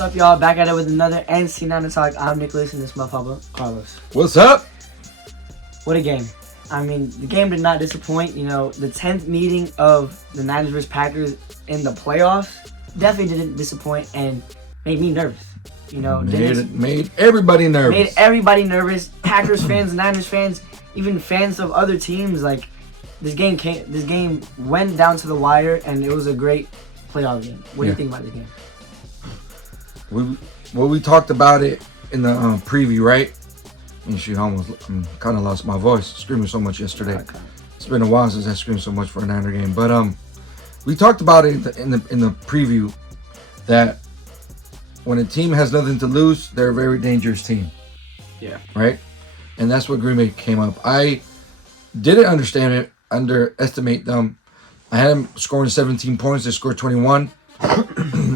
What's up, y'all? Back at it with another NC9 Talk. I'm Nicholas and this motherfucker, Carlos. What's up? What a game. I mean, the game did not disappoint. You know, the 10th meeting of the Niners vs. Packers in the playoffs definitely didn't disappoint and made me nervous. You know, made everybody nervous. Made everybody nervous. Packers fans, Niners fans, even fans of other teams. Like, this game went down to the wire, and it was a great playoff game. What do you think about this game? We talked about it in the preview, right? And she kind of lost my voice screaming so much yesterday. Okay. It's been a while since I screamed so much for a Niner game, but we talked about it in the preview that when a team has nothing to lose, they're a very dangerous team. Yeah. Right? And that's what Green Bay came up. I didn't underestimate them. I had them scoring 17 points. They scored 21.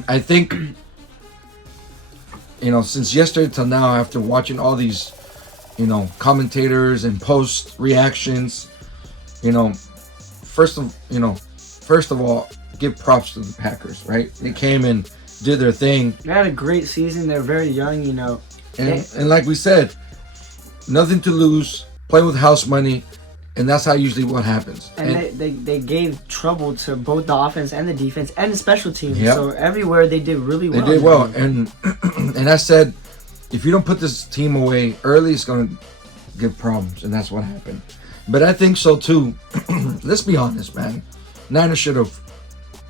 I think, since yesterday till now, after watching all these, commentators and post reactions, first of all, give props to the Packers, right? They came and did their thing. They had a great season. They're very young, And like we said, nothing to lose, play with house money, and that's how usually what happens. And they gave trouble to both the offense and the defense and the special teams. Yep. So everywhere they did really well. They did well. And I said, if you don't put this team away early, it's going to give problems. And that's what happened. But I think so too. Let's be honest, man. Niners should have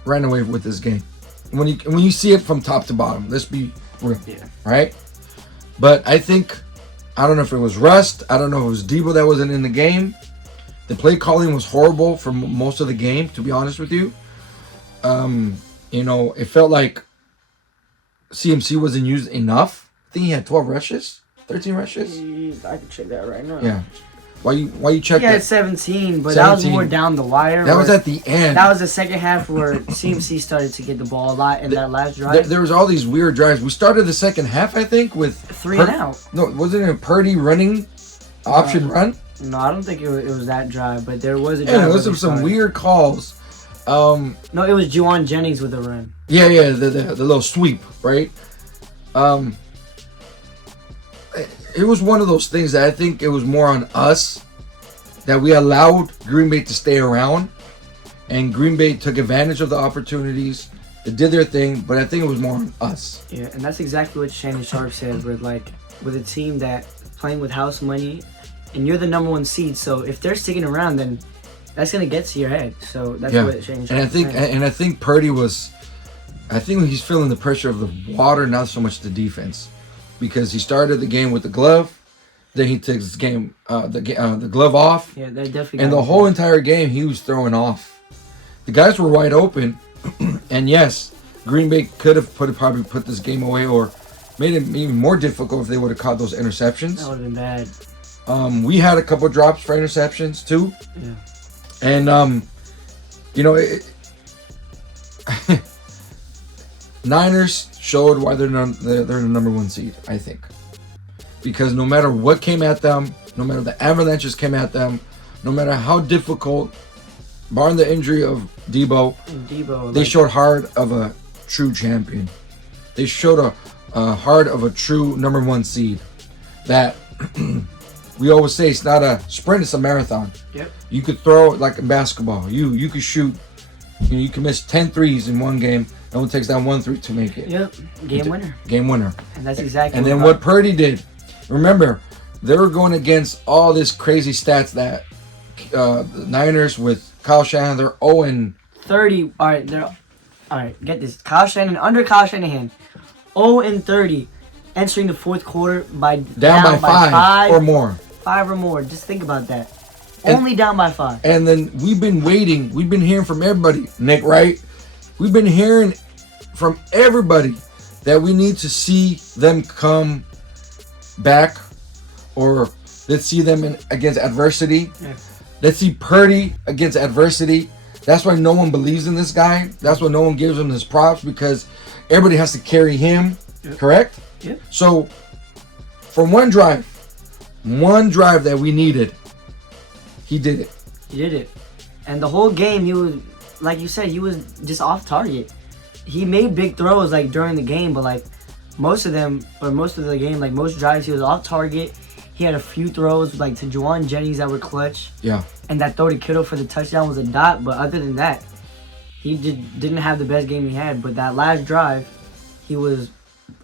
ran away with this game. When you see it from top to bottom, let's be real. Yeah. Right? But I think, I don't know if it was rust. I don't know if it was Debo that wasn't in the game. The play calling was horrible for most of the game, to be honest with you. It felt like CMC wasn't used enough. I think he had 12 rushes, 13 rushes. I can check that right now. Yeah. Why you check that? He had 17, but 17. That was more down the wire. That was at the end. That was the second half where CMC started to get the ball a lot in that last drive. There was all these weird drives. We started the second half, I think, with 3 and out. No, wasn't it a Purdy running option run? No, I don't think it was that drive, but there was a drive. Yeah, there was some weird calls. No, it was Juwan Jennings with a run. Yeah, the little sweep, right? It was one of those things that I think it was more on us that we allowed Green Bay to stay around, and Green Bay took advantage of the opportunities. They did their thing, but I think it was more on us. Yeah, and that's exactly what Shannon Sharp said. With a team that's playing with house money, and you're the number 1 seed, so if they're sticking around, then that's gonna get to your head. So that's what Shannon Sharp said. And I think Purdy was. I think he's feeling the pressure of the water, not so much the defense. Because he started the game with the glove, then he took his game the glove off. Yeah, that definitely. And the whole entire game, he was throwing off. The guys were wide open, and yes, Green Bay could have probably put this game away or made it even more difficult if they would have caught those interceptions. That would have been bad. We had a couple drops for interceptions too. Yeah. And Niners showed why they're the number 1 seed, I think. Because no matter what came at them, no matter the avalanches came at them, no matter how difficult, barring the injury of Debo, they showed heart of a true champion. They showed a heart of a true number 1 seed. That we always say it's not a sprint, it's a marathon. Yep. You could throw it like in basketball. You could shoot. You can miss 10 threes in one game. It only takes down 1 3 to make it. Yep. Game winner. Game winner. And that's exactly. And then what Purdy did. Remember, they were going against all this crazy stats that the Niners with Kyle Shanahan, they're 0-30. All right. Get this. Kyle Shanahan, 0-30, entering the fourth quarter down by 5 or more. 5 or more. Just think about that. Only down by 5. And then we've been waiting. We've been hearing from everybody, Nick, right? We've been hearing from everybody that we need to see them come back, or let's see them against adversity. Yeah. Let's see Purdy against adversity. That's why no one believes in this guy. That's why no one gives him his props, because everybody has to carry him. Yep. Correct? Yeah. So for one drive that we needed, he did it. He did it. And the whole game, he was, like you said, he was just off target. He made big throws like during the game, but like most of the game, like most drives, he was off target. He had a few throws like to Juwan Jennings that were clutch. Yeah. And that throw to Kittle for the touchdown was a dot. But other than that, he didn't have the best game he had. But that last drive, he was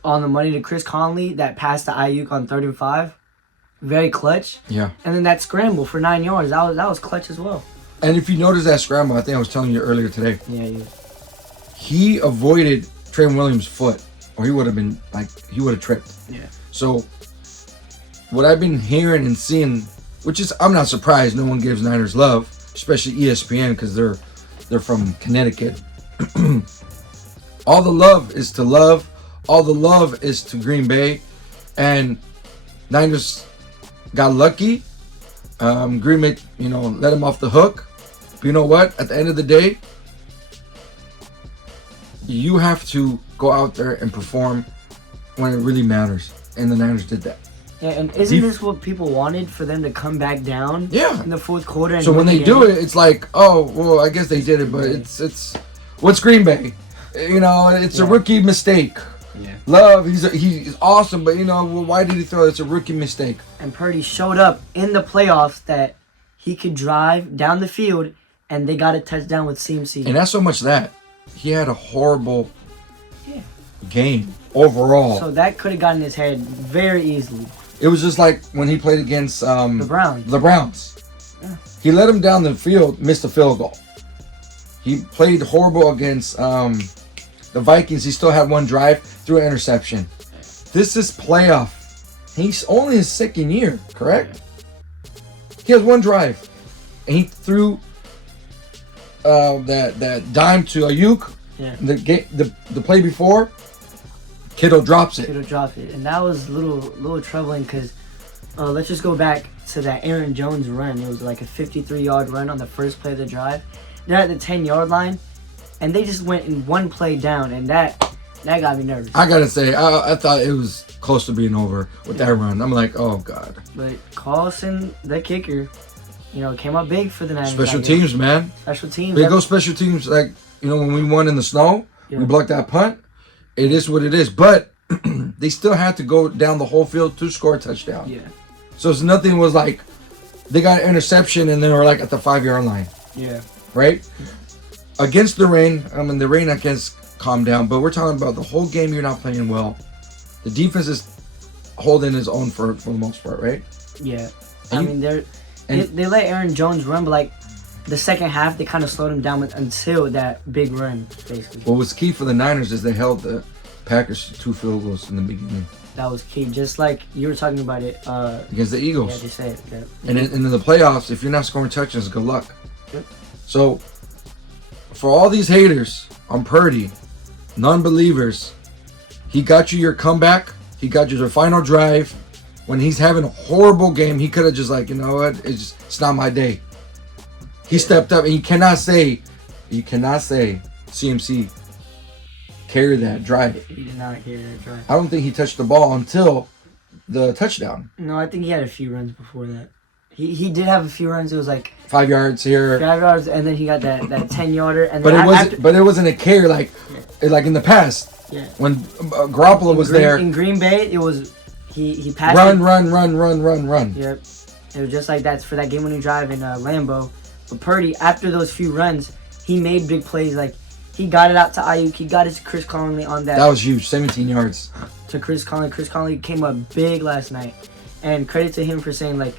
on the money to Chris Conley. That pass to Ayuk on 3rd and 5, very clutch. Yeah. And then that scramble for 9 yards, that was clutch as well. And if you notice that scramble, I think I was telling you earlier today. Yeah. He avoided Trey Williams' foot, or he would have tripped. Yeah. So what I've been hearing and seeing, which is, I'm not surprised no one gives Niners love, especially ESPN, because they're from Connecticut. All the love is to love. All the love is to Green Bay. And Niners got lucky. Green Bay, let him off the hook. But you know what? At the end of the day, you have to go out there and perform when it really matters. And the Niners did that. Yeah, and isn't this what people wanted, for them to come back down in the fourth quarter? And so when they do it, it's like, oh, well, I guess they did it, but it's what's Green Bay? It's a rookie mistake. Yeah. Love, he's awesome, but why did he throw it? It's a rookie mistake. And Purdy showed up in the playoffs that he could drive down the field, and they got a touchdown with CMC. And that's so much that he had a horrible game overall. So that could have gotten his head very easily. It was just like when he played against the Browns. The Browns. Yeah. He let him down the field, missed a field goal. He played horrible against the Vikings. He still had one drive, threw an interception. This is playoff. He's only his second year, correct? He has one drive, and he threw that dime to Ayuk. Yeah. The play before, Kittle drops it. And that was a little troubling, because let's just go back to that Aaron Jones run. It was like a 53-yard run on the first play of the drive. They're at the 10-yard line, and they just went in one play down, and that got me nervous. I gotta say, I thought it was close to being over with that run. I'm like, oh god. But Carlson, the kicker, came up big for the Niners. Special teams, man. Special teams. They go special teams. Like, when we won in the snow, we blocked that punt. It is what it is. But they still had to go down the whole field to score a touchdown. Yeah. So it's nothing was like they got an interception and then we're like at the 5-yard line. Yeah. Right? Against the rain. The rain, I guess, calmed down. But we're talking about the whole game you're not playing well. The defense is holding his own for the most part, right? Yeah. They let Aaron Jones run, but like the second half, they kind of slowed him down until that big run, basically. What was key for the Niners is they held the Packers to 2 field goals in the beginning. That was key, just like you were talking about it. Against the Eagles. Yeah, they said it. Yeah. And in the playoffs, if you're not scoring touchdowns, good luck. Yep. So, for all these haters on Purdy, non-believers, he got you your comeback. He got you your final drive. When he's having a horrible game, he could have just like, you know what? It's not my day. He stepped up, and you cannot say CMC carried that drive. He did not carry that drive. I don't think he touched the ball until the touchdown. No, I think he had a few runs before that. He did have a few runs. It was like 5 yards here. 5 yards, and then he got that 10-yarder. And but it wasn't a carry like in the past. Yeah. When Garoppolo was there. In Green Bay, it was he passed. Run. Yep. It was just like that for that game-winning drive in Lambeau. But Purdy, after those few runs, he made big plays. Like, he got it out to Ayuk. He got it to Chris Conley on that. That was huge. 17 yards. To Chris Conley. Chris Conley came up big last night. And credit to him for saying, like,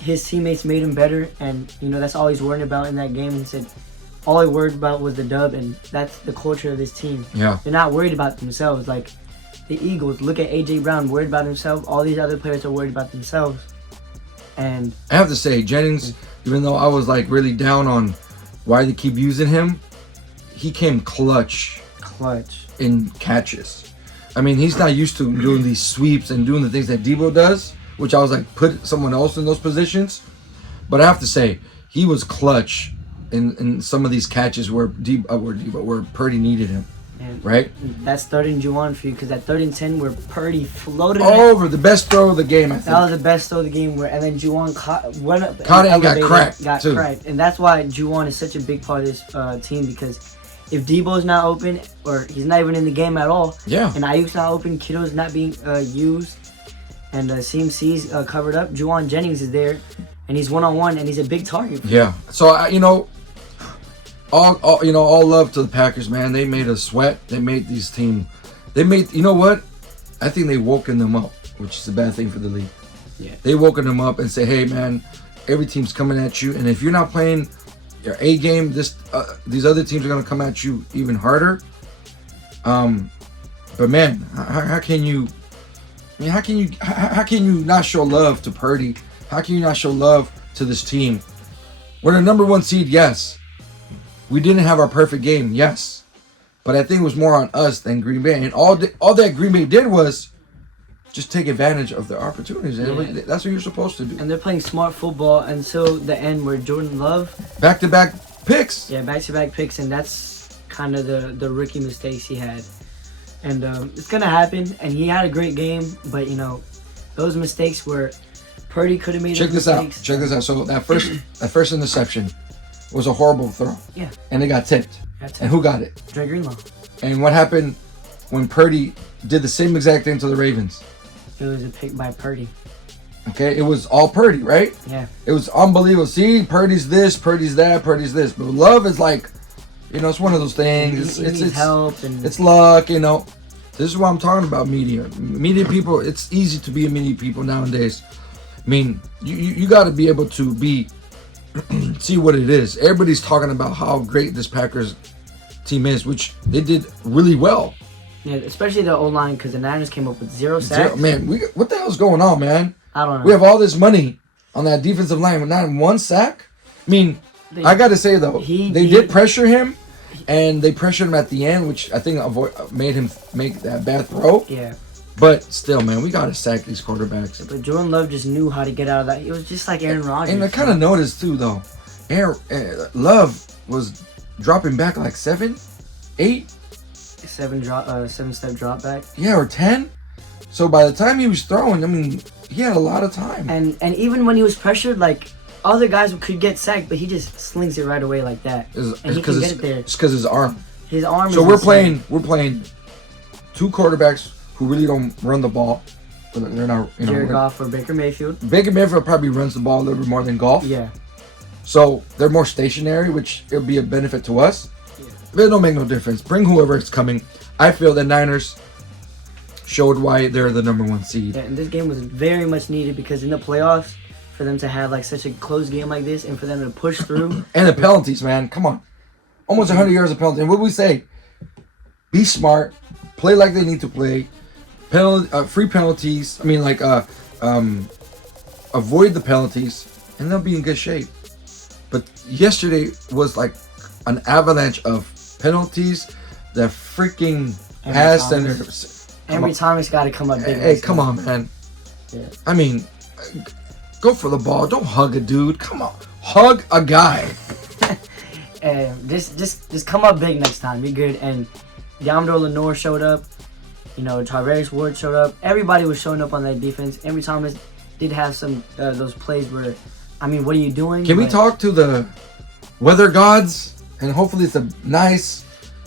his teammates made him better. And, that's all he's worried about in that game. He said all he worried about was the dub. And that's the culture of this team. Yeah. They're not worried about themselves. Like, the Eagles, look at A.J. Brown, worried about himself. All these other players are worried about themselves. And I have to say, Jennings, even though I was like really down on why they keep using him, he came clutch in catches. I mean, he's not used to doing these sweeps and doing the things that Debo does, which I was like, put someone else in those positions. But I have to say, he was clutch in some of these catches where Purdy needed him. And right? That's 3rd and Juwan for you, because that 3rd and 10 where Purdy floated over the best throw of the game, I think. That was the best throw of the game, and then Juwan caught it and got cracked too. And that's why Juwan is such a big part of this team, because if Debo's not open or he's not even in the game at all, Yeah. and Ayuk's not open, Kitto's not being used, and CMC's covered up, Juwan Jennings is there, and he's one-on-one, and he's a big target. Yeah. So you know, all love to the Packers, man. They made us sweat. They made these team. They made. You know what? I think they woken them up, which is a bad thing for the league. Yeah. They woken them up and say, hey, man, every team's coming at you, and if you're not playing your A game, these other teams are gonna come at you even harder. But man, how can you? I mean, how can you not show love to Purdy? How can you not show love to this team? We're the number one seed, yes. We didn't have our perfect game, yes. But I think it was more on us than Green Bay. And all that Green Bay did was just take advantage of the opportunities. And that's what you're supposed to do. And they're playing smart football until the end where Jordan Love. Back-to-back picks. Yeah, back-to-back picks, and that's kind of the rookie mistakes he had. And it's going to happen, and he had a great game, but, you know, those mistakes were Purdy could have made Check those this out. mistakes. Check this out. So that first interception was a horrible throw. Yeah. And it got tipped. And who got it? Dre Greenlaw. And what happened when Purdy did the same exact thing to the Ravens? It was a pick by Purdy. Okay, it was all Purdy, right? Yeah. It was unbelievable. See, Purdy's this, Purdy's that, Purdy's this. But Love is like, you know, it's one of those things. He needs help. And it's luck, you know. This is what I'm talking about, media. Media people, it's easy to be a media people nowadays. I mean, you got to be able to see what it is. Everybody's talking about how great this Packers team is, which they did really well. Yeah, especially the O-line, because the Niners came up with 0 sacks. Man, what the hell's going on, man? I don't know. We have all this money on that defensive line with not one sack. I mean, I got to say, though, they did pressure him, and they pressured him at the end, which I think made him make that bad throw. Yeah. But still, man, we got to sack these quarterbacks. But Jordan Love just knew how to get out of that. It was just like Aaron Rodgers. And I kind of noticed, too, though, Love was dropping back like 7, 8? 7-step drop back. Yeah, or 10. So by the time he was throwing, I mean, he had a lot of time. And even when he was pressured, like, other guys could get sacked, but he just slings it right away like that. And he can get it there. It's because his arm. His arm. So we're playing two quarterbacks who really don't run the ball. They're not, you know. Jared Goff or Baker Mayfield. Baker Mayfield probably runs the ball a little bit more than Goff. Yeah. So they're more stationary, which it'll be a benefit to us. It don't make no difference. Bring whoever is coming. I feel the Niners showed why they're the number one seed. Yeah, and this game was very much needed because in the playoffs, for them to have like such a close game like this and for them to push through. And the penalties, man. Come on. Almost 100 yards of penalty. And what we say? Be smart. Play like they need to play. Free penalties. I mean, like, avoid the penalties, and they'll be in good shape. But yesterday was like an avalanche of penalties. The freaking pass centers. Every time it's got to come up big. Hey, come on, man. Yeah. I mean, go for the ball. Don't hug a dude. Come on. Hug a guy. Just come up big next time. Be good. And Deommodore Lenoir showed up. You know, Tarvarius Ward showed up. Everybody was showing up on that defense. Every time it did have some those plays where, I mean, what are you doing? Can we talk to the weather gods? And hopefully it's a nice,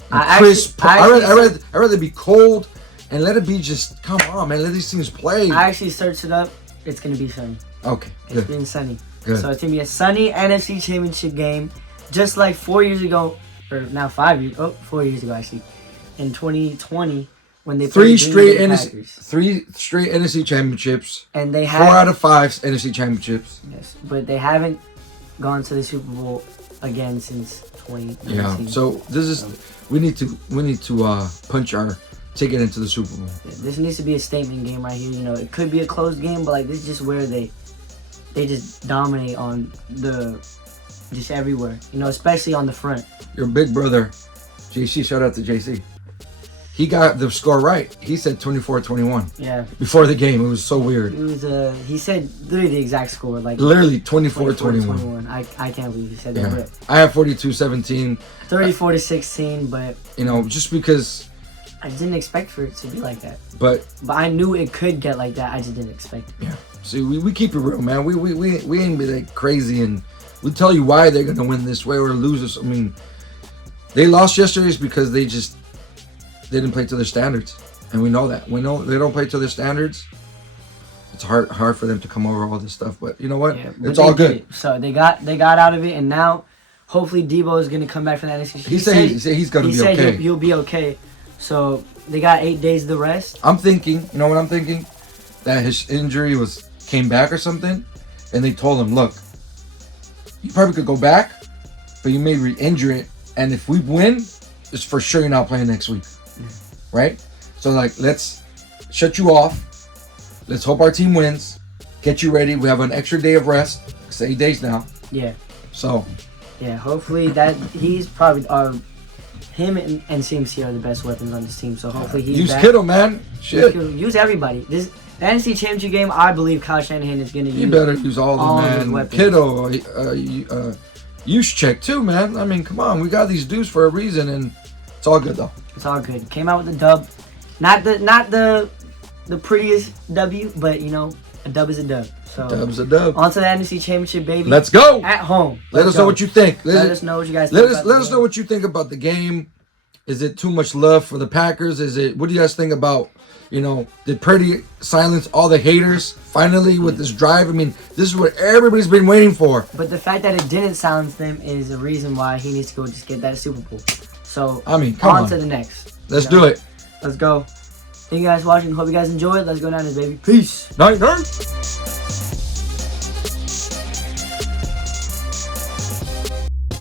crisp. I'd rather be cold and let it be just, come on, man. Let these things play. I actually searched it up. It's going to be sunny. Okay, good. It's been sunny. Good. So it's going to be a sunny NFC Championship game. Just like 4 years ago, or now 5 years, 4 years ago actually, in 2020, when they played three straight NFC championships, and they 4 out of 5 NFC championships. Yes, but they haven't gone to the Super Bowl again since 2019. Yeah, so this is we need to punch our ticket into the Super Bowl. Yeah, this needs to be a statement game right here. You know, it could be a close game, but like this is just where they just dominate on just everywhere. You know, especially on the front. Your big brother, JC. Shout out to JC. He got the score right. He said 24-21. Yeah. Before the game, it was so weird. It was he said literally the exact score, like literally 24-21. I can't believe he said yeah. that. But I have 42-17. 34-16, but you know, just because I didn't expect for it to be like that. But I knew it could get like that. I just didn't expect it. Yeah. See, we keep it real, man. We ain't be like crazy, and we tell you why they're gonna win this way or lose this. I mean, They lost yesterday is because they didn't play to their standards, and we know that. We know they don't play to their standards. It's hard for them to come over all this stuff, but you know what? Yeah, it's all good. So they got out of it, and now hopefully Debo is gonna come back from the NXT. He said he's gonna be okay. He'll be okay. So they got 8 days to rest. I'm thinking, you know what I'm thinking? That his injury came back or something, and they told him, look, you probably could go back, but you may re-injure it, and if we win, it's for sure you're not playing next week, right? So like, let's shut you off. Let's hope our team wins. Get you ready. We have an extra day of rest. It's 8 days now. Yeah. So. Yeah. Hopefully that he's probably him and CMC are the best weapons on this team. So hopefully he's use back. Kittle, man. Shit. Use everybody. The NFC Championship game, I believe Kyle Shanahan is gonna use. You better use all of them, man. Kittle, use check too, man. I mean, come on. We got these dudes for a reason, and it's all good though. It's all good. Came out with a dub. Not the prettiest W, but you know, a dub is a dub. So Dub's a dub. On to the NFC Championship, baby. Let's go. At home. Let us know what you think. Let us know what you guys think. Let us know what you think about the game. Is it too much love for the Packers? What do you guys think about, did Purdy silence all the haters finally with this drive? I mean, this is what everybody's been waiting for. But the fact that it didn't silence them is a reason why he needs to go just get that Super Bowl. So, I mean, come on to the next. Let's do it. Let's go. Thank you guys for watching. Hope you guys enjoyed. Let's go down this, baby. Peace. Night, night.